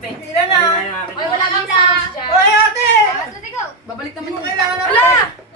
Ilan na? Ay, wala kang sounds dyan. Oy, ate! Babalik naman Hindi mo yung... kailangan na. Wala!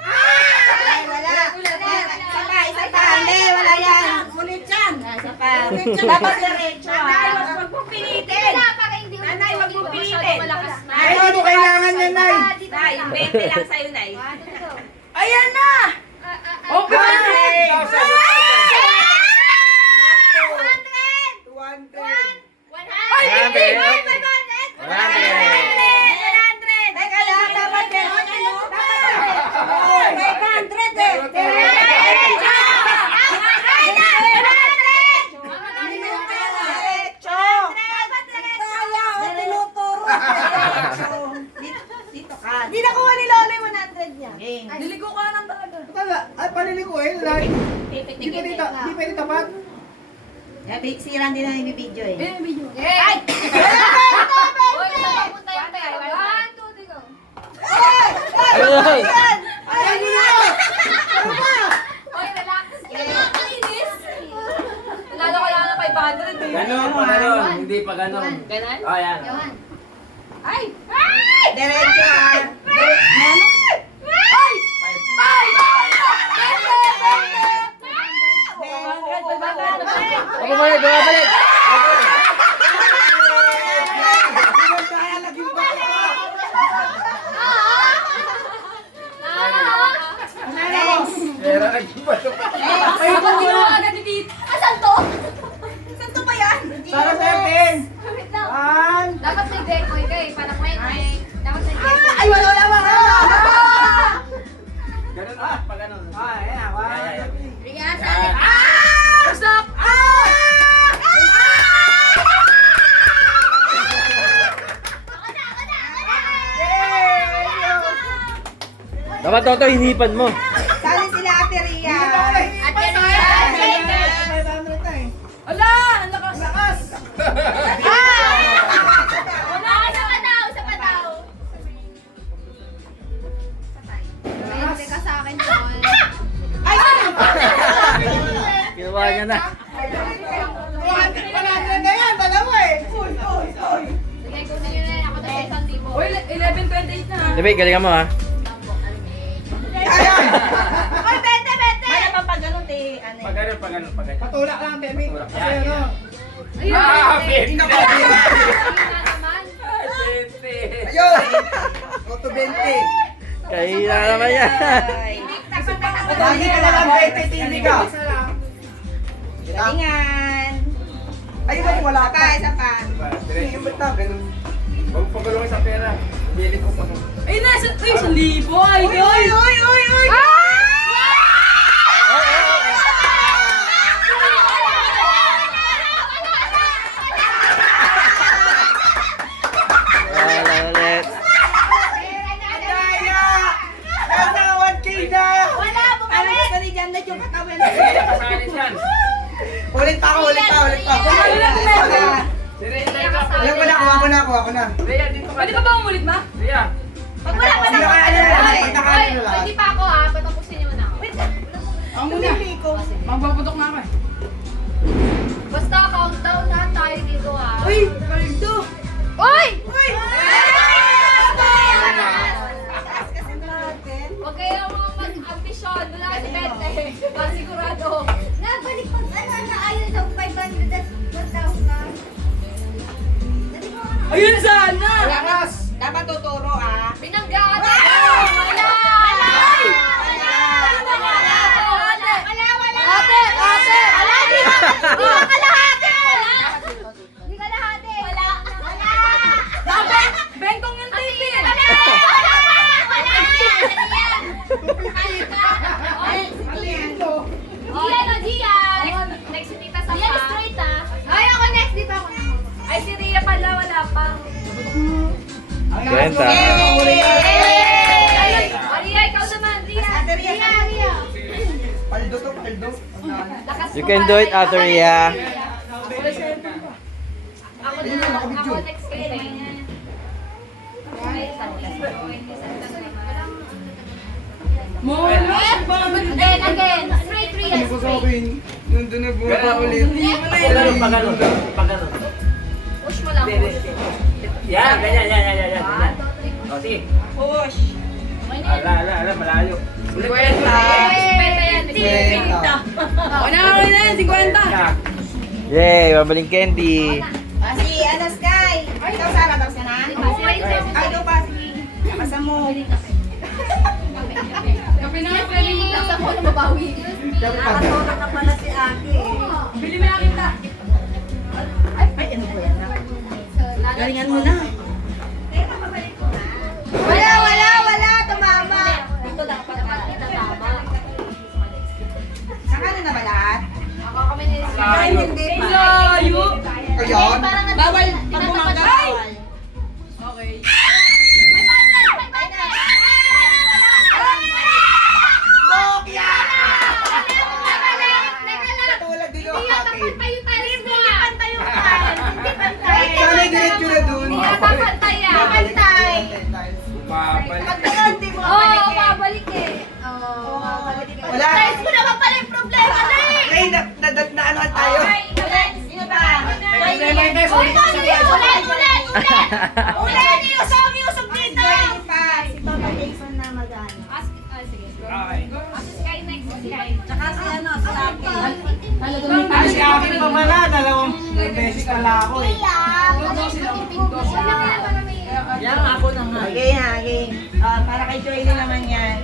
Ay, wala. Isa pa. Hindi, wala yan. Ulit yan. Isa pa. Dapat diretso. Nanay, wag mo pilitin. Nanay, wag mo pilitin. Ay, hindi mo kailangan yan, Nay. Nay, 20 lang sa'yo, Nay. Ayan na! Okay, Ay, hindi! Teka lang, dapat meron, ano? Dapat 500 eh. Dito ka. Hindi nakuha ni Lola yung 100 niya. Niligo ka lang talaga. Ay, palilikuin, Nay. Hindi pwede tapat. Siran din ang ibibidyo eh. Eh, video. Ay! Uy, saan papunta yung pera? 1, 2, 3, go. Ay! Ay, hindi na! Uy, relax. Nakakainis. Nanalo ko lang ng 500 eh. Ganon pa ganon, hindi pa ganon. Ganon? Oh, yan. Ay! Diretso ah. Ay! Ako ba yun? Bumabalik! Pera naging bato pa. Ay, ba't ginawa agad ni Tito? Asan to? Saan to ba yan? Para sa atin! Wait lang. One! Dapat may decoy ka eh. Parang may. Dapat may decoy. Ay, wala! Ganon ah, pa ganon. Ayan, one! Riyan, Yan. Stop! Dapat toto hinipan mo. Sali sila Ate Ria. Ate Riyan! Ala! Ang lakas! Lakas! Wala ka sa pataw! Sa pataw! Mente ka sa akin, Tol. Kinuha niya na. 100 na yan! Dalawa eh! Sige, kunin nyo na yan. Ako na sa isang libo. Uy, 11:28 na. Sabi, galingan mo ha. Kaya! Oy, bete! May naman pag ganun eh. Ano Pag ganon, pag ganon, pag ganon. Patulak lang, Demi. Kasi Yan, ano? Ayun! Pin! Ayun na naman. Ayun! Auto 20. Kaya naman yan. Lagi ka na lang 20, TV ka. Galingan. Ayun ba wala Isa pa, isa pa. Yung ba't na? Ganun. Huwag pagulong sa pera. Bili ko pa. Ay, nasa 1,000. Ay, Uy! Wala ulit. Kaya! Nasa 1K na! Ano gusto ni Janet yung katawan? Kasalin yan. Ulit pa! Alam ko na, kuha ko na. Rhea, dito ka. Pwede pa ba umulit, ma? Rhea. Pag wala pa Sino na. kaya nila? Ay, hindi pa ako ha. Patapusin nyo na ako. Ang muna. Magpaputok na ako eh. Basta countdown na tayo dito ha. Uy! Kaldo! Uy! Taas kasi natin. Huwag kayo mga mag-ambisyon. Wala kasi bente. Sigurado. Nabalik pag ano ayaw sa 500 at 1,000 na. Ayun sana! Lakas! Dapat tuturo ah. Binangga ka na! Ate! Di ka kalahati! Di ka kalahati! Wala! Bentong yung TV eh. Gian! Next si Tita Sapa. Gian straight ah. Ay, ako next. Di pa ako. Ay, si Ria pala. Wala pa. Benta. Ria, ikaw naman. Ria. Ate Ria. Paldo to, paldo. Lakas You mo can pa, do it, Ria. Ate Ria. Ako na. Ako next kay Ria. Ay, Then again. Straight Ria. Straight. Nandun na buha ulit. Pag ganon, pag ganon. Pag ganon. Push mo lang. Hindi, Push. hindi. Yan, ganyan, yan. O, sige. Push. Ala, malayo. Ulit. O na, yan. 50. Yay, babaling candy. Si ano, Sky. Ikaw, Sarah, tapos ka na? Ay, ikaw pa. Sige. Pasa mo. Kape na nga, pwede mo. Sa ko na mabawi. Nakatoka ka pala si Aki. Bili mo na kita. Ay, ano ba yan? Galingan mo na. Wala. Tumama. Dito lang pa naman tama. Saka na ba lahat? Ako kami ni Ay, hindi pa. Layo. Ayun. Bawal pag bumangga, bawal. Okay. Katulad din ako akin. Tayo tayo mo. Sana diretso na dun. Pantay yan. Bumabalik. Pagdagan, di mo Oo, balik eh. babalik eh. Oo, babalik eh. Wala. Guys, ko naman pala yung problema na eh. Ay, na ano tayo? Sino ba? Ulit! Iusog dito! Si Papa Jason na mag-ano. Sige. Okay. Sky next. Sky. Tsaka si ano, si Lucky. Ay, si akin pa pala. Dalawang beses pala ako eh. Yan, ako na nga. Okay. Para kay Joey naman yan.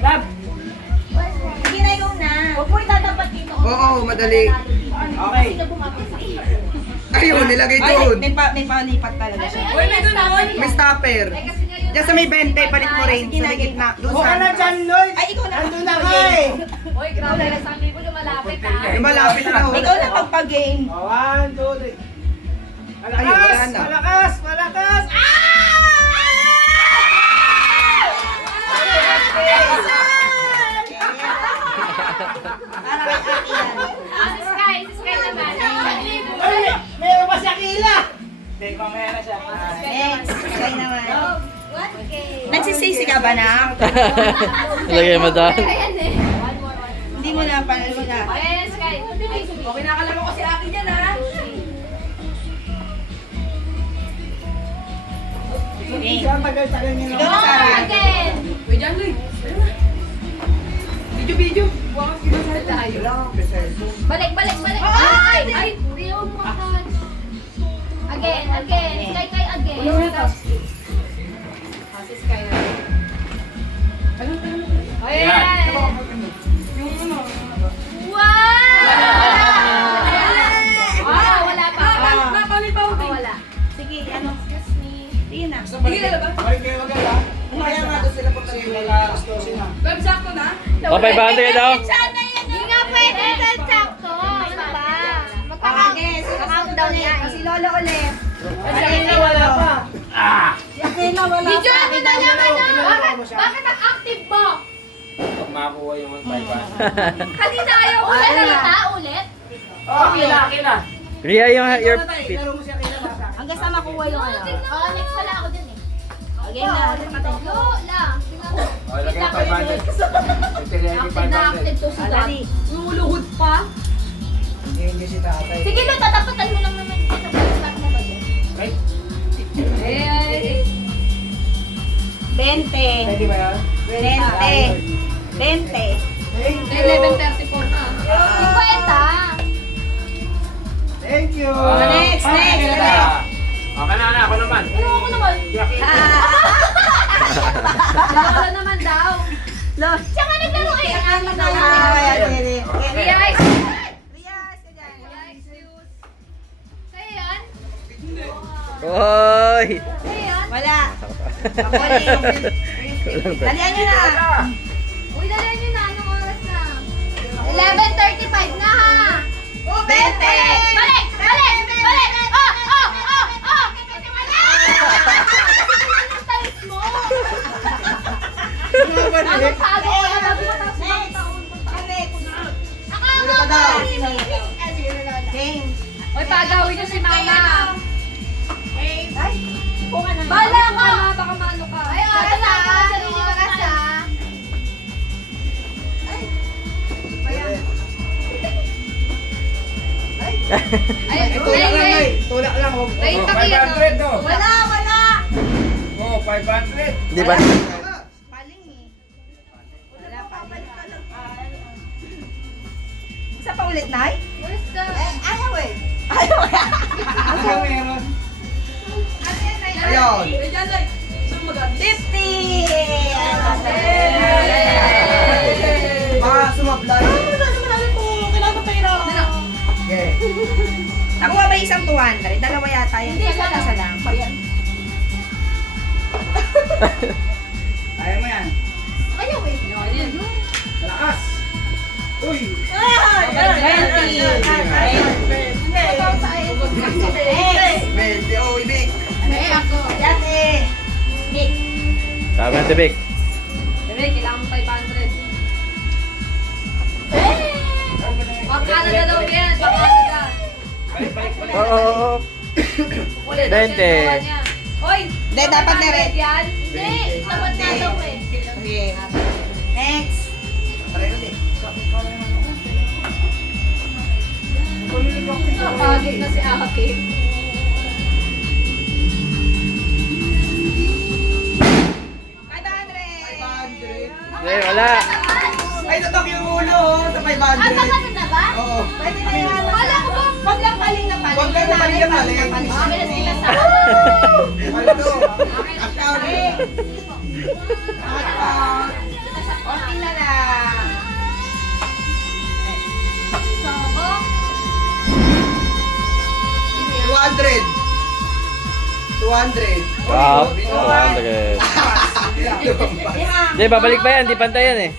Lab. Sige na, ikaw na. Huwag mo itatapat dito. Oo, madali. Okay. Ayun, nilagay Ay, doon. may palipat talaga siya. Uy, may ganun. May stopper. Diyan sa may 20, palit mo rin. Sa may gitna. Doon sa... na dyan, Lloyd. Ay, ikaw na. Andun na ka eh. Uy, grabe. Sabi mo lumalapit ha. Malapit na ako. Ikaw na magpa-game. 1, 2, 3. Ayun, wala na. Malakas! Para kay Aki yan. Si Sky naman. Ay, meron pa siya kila. Teka, meron siya. Next, Sky naman. Nagsisisi ka ba na? Lagay mo doon. Ayan eh. Hindi mo na pala sila. Ayan, Sky. Okay, nakalaro ko si Aki dyan, ha? Okay. Siya, tagal-tagal niya Ikaw na, Sarah. Again. Uy, dyan, Luy. Video. Bukas kinasal tayo. Balik. Ay! Hindi ako makakatch. Again. Sky, again. Si Sky na. Ayan. Wow! Wala pa. Kami pa, okay. Wala. Sige, ano? Excuse me. Sige na. Sige na ba? Balik kayo agad ha. Kaya nga doon sila pagkakita. Gusto na. Web, sakto na? O, 500 daw. Hindi nga pwede. Sakto. Ano ba? Countdown na yan. Si Lolo ulit. Ay, wala pa. Si Akela wala. Video ano na naman ah? Bakit ang active mo? Pag makakuha yung 500. Kanina ayaw ulit. Kila. Ria, your Laro mo siya kila basa. Hanggang sa makuha yung ano. Oo, next pala ako dyan eh. Okay na. Lang. O, lagay yung 500. Ito yung Active na 500. active to si Dad. Dali. Luluhod pa. Hindi si tatay. Sige, Lo, tatapatan mo lang naman. Start na ba dyan? Okay. Eh, 20. Pwede ba yan? 20. Thank you. 11:34 na. 50. Thank you. Next. Okay na, ako naman. Ano ako naman? Wala naman daw. Siya nga naglaro eh. Okay. Rias. Sa'yo yan? Oy! Sa'yo yan? Wala. Dalian nyo na. Uy, dalayan nyo na. Anong oras na? 11:35 na ha. 20. Balik! Talis mo! Ang sabi ko na bago matapos mga taon. James. Uy, pagawin nyo si Mama. Buka na. Bala ka! Baka maano ka. Ay, oras na! Sarili oras na! Ay, Tulak lang, Nay. Tulak lang. Oh, Rate ka 500 to. Wala, wala. Oh, 500. Di ba? Paling eh. Wala pa. Isa pa ulit, Nay? Where's the... Ayaw eh. Ayaw eh. Ano meron? Ayun. 50! Mga sumablan. Marami po. Kailangan ko pera. Okay. Nakuha ba isang 200? Dalawa yata yun. Hindi, isa lang. Kaya mo yan. Ayaw eh. Malakas. Uy. 20. Oh, ibig. Eh, ako. Yan eh. Nick. Sabi ng tibik. Bebe, kailangan mo 500. Pang Canada daw yan. Pang Canada. Oo. Ulit. 20. Hoy! Hindi, dapat na rin. Yan. Hindi, tamad na daw eh. Okay. Next. Pareho din. Nakapagod na si Aki. 500. Hindi, wala. Ay, tatak yung ulo oh, sa 500. Ah, tamad na ba? Oo. Pwede na yan. Wala ko ba? Wag lang paling na paling. Wag lang na paling na paling. Okay na sila sa Paldo. Account. Konti na lang. Soko. 200. 200. Wow. 200. Ihang. Hindi, babalik pa yan. Di pantay yan eh.